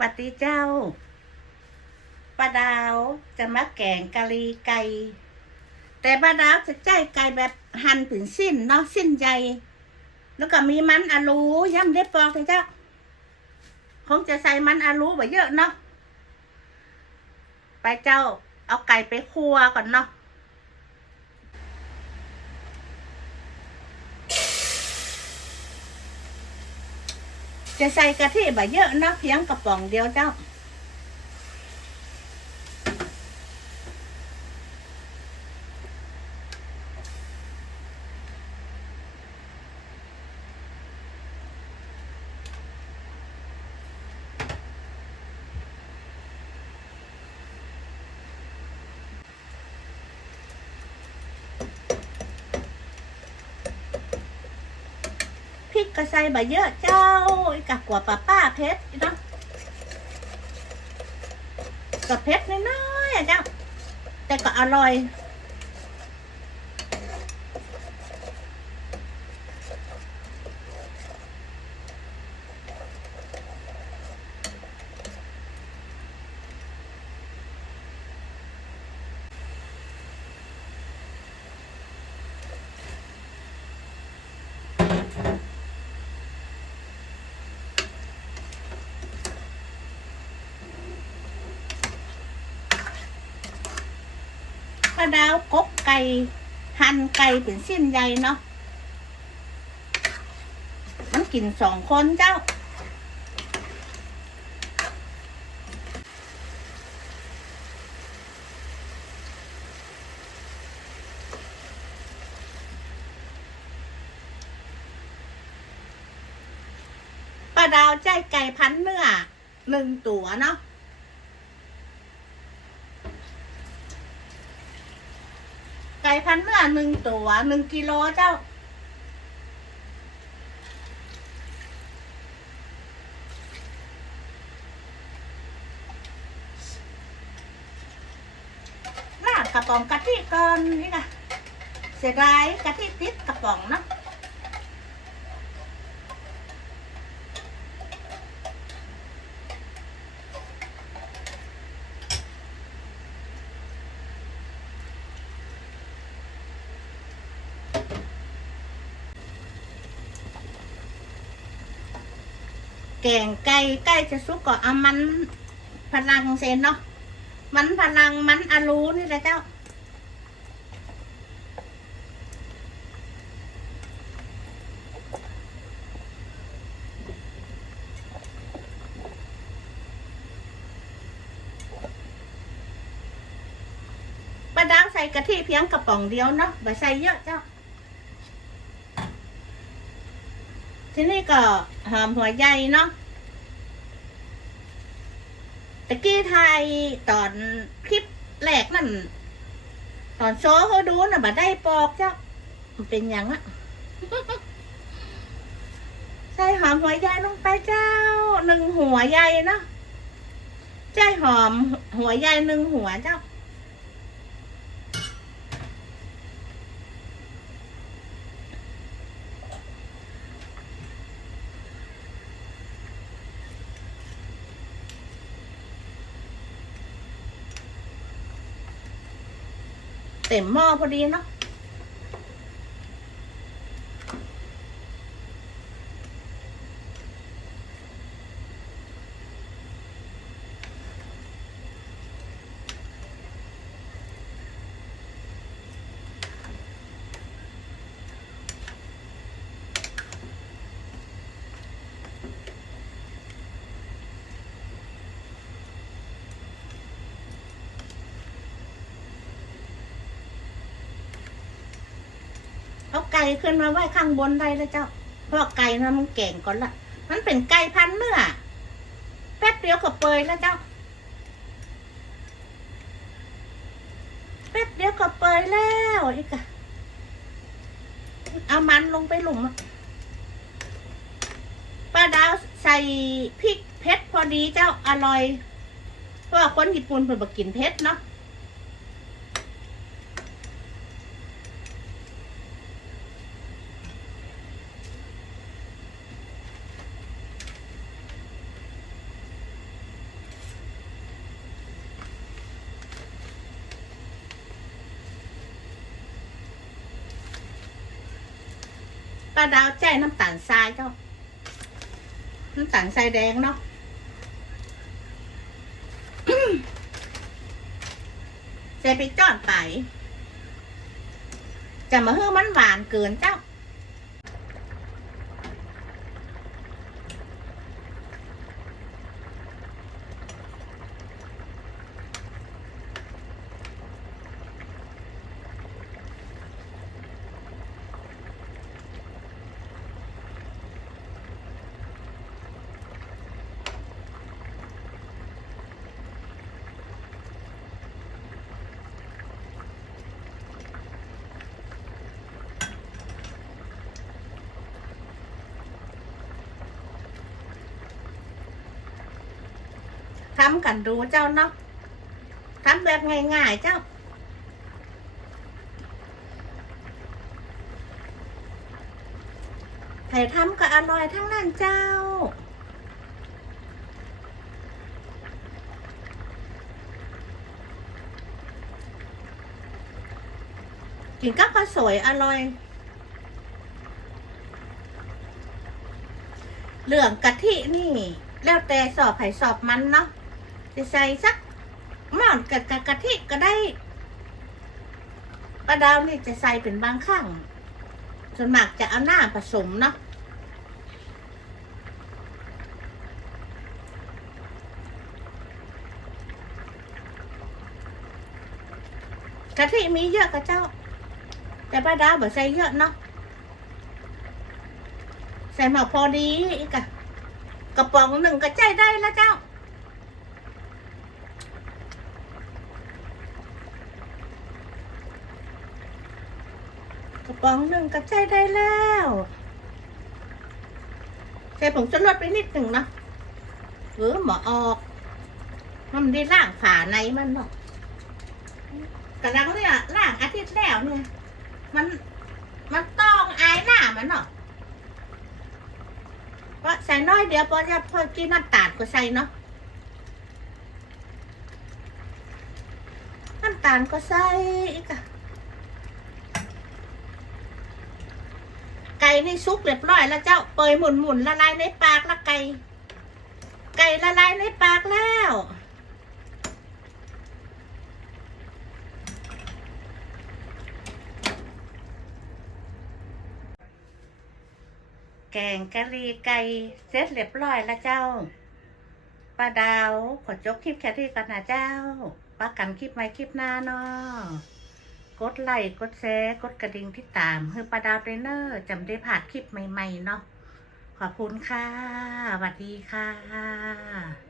ปฏิเจ้าป้าดาวจะมาแกงกะหรี่ไก่ แต่ป้าดาวจะใจไก่แบบหั่นเป็นสิ้นเนาะสิ้นใหญ่แล้วก็มีมันอาลูย่ำได้ปอกเลยเจ้าคงจะใส่มันอาลูไว้เยอะเนาะไปเจ้า เอาไก่ไปคั่วก่อนเนาะ จะใส่กะทิบะเยอะนาะเพียงกระป๋องเดียวเจ้า พริกก็ใส่บะเยอะเจ้าอีกะกว่าป้าป้าเพชรเนาะกับเพชรน้อยๆอะเจ้าแต่ก็อร่อย ป้าดาวกกไก่หั่นไก่เป็นเส้นใหญ่เนาะมันกินสองคนเจ้าป้าดาวใจไก่พันเนื้อหนึ่งตัวเนาะ ไก่พันเนื้อหนึ่งตัวหนึ่งกิโลเจ้า หน้ากระป๋องกะทิก่อนนี่นะเสียดายกะทิติดกระป๋องเนาะ แกงไก่ใกล้จะสุกก็เอามันพลังเซนเนาะมันพลังมันอารูนี่แหละเจ้าป้าดาวใส่กะทิเพียงกระป๋องเดียวเนาะไม่ใส่เยอะเจ้า ทีนี้ก็หอมหัวใหญ่เนาะตะกี้ไทยตอนคลิปแรกนั่น ตอนโชว์เขาดูน่ะบัได้ปอกเจ้ามันเป็นอย่างอะใส่หอมหัวใหญ่ลงไปเจ้าหนึ่งหัวใหญ่เนาะใจหอมหัวใหญ่หนึ่งหัวเจ้า เต็มหม้อพอดีเนาะ เอาไก่ขึ้นมาไว้ข้างบนได้แล้วเจ้าเพราะไก่นะมันแก่งก่อนละมันเป็นไก่พันเนื้อแป๊บเดียวก็เปยแล้วเจ้าแป๊บเดียวก็เปยแล้วอีกอะเอามันลงไปหลุมป้าดาวใส่พริกเผ็ดพอดีเจ้าอร่อย เพราะว่าคนญี่ปุ่นเพิ่นบกินเผ็ดเนาะ ดาวแจ้น้ำตาลทรายเจ้า น้ำตาลทรายแดงเนาะใจไปจอดไป จะมาเฮือมันหวานเกินเจ้า ทำกันดูเจ้าเนาะทำแบบง่ายๆเจ้าใครทำก็อร่อยทั้งนั้นเจ้า กินกับข้าวสวยอร่อยเหลืองกะทินี่ แล้วแต่สอบไผ่สอบมันเนาะ จะใส่สักหม้อนกับกะกะทิก็ได้ปลาดาวนี่จะใส่เป็นบางครั้งส่วนมากจะเอาหน้าผสมเนาะกะทิมีเยอะกับเจ้า แต่ปลาดาวแบบใส่เยอะเนาะใส่มาพอดีอีกะกระป๋องหนึ่งก็ใจได้แล้วเจ้า กระ ป๋องหนึ่งก็ใจได้แล้วใส่ผงชูรสไปนิดหนึ่งนะเออหมอออก มันได้ล่างฝาในมันเนาะกำลังเนี่ยล่างอาทิตย์แล้วเนี่ย มัน มันต้องอายหน้ามันเนาะว่าใส่น้อยเดียวพอจะพอกินน้ำตาลก็ใส่เนาะน้ำตาลก็ใส่อีกอะ ไก่นี่ซุกเรียบร้อยแล้วเจ้าเปยหมุนหมุนละลายในปากละไก่ ไก่ละลายในปากแล้วแกงกะหรี่ไก่เสร็จเรียบร้อยแล้วเจ้าป้าดาวขอจบคลิปแค่ที่ก่อนนะเจ้าป้ากันคลิปใหมคลิปหน้าเนาะ กดไลค์กดแชร์กดกระดิ่งที่ตามเพื่อป้าดาวเทรนเนอร์จำได้ผ่านคลิปใหม่ ๆ เนาะขอบคุณค่ะสวัสดีค่ะ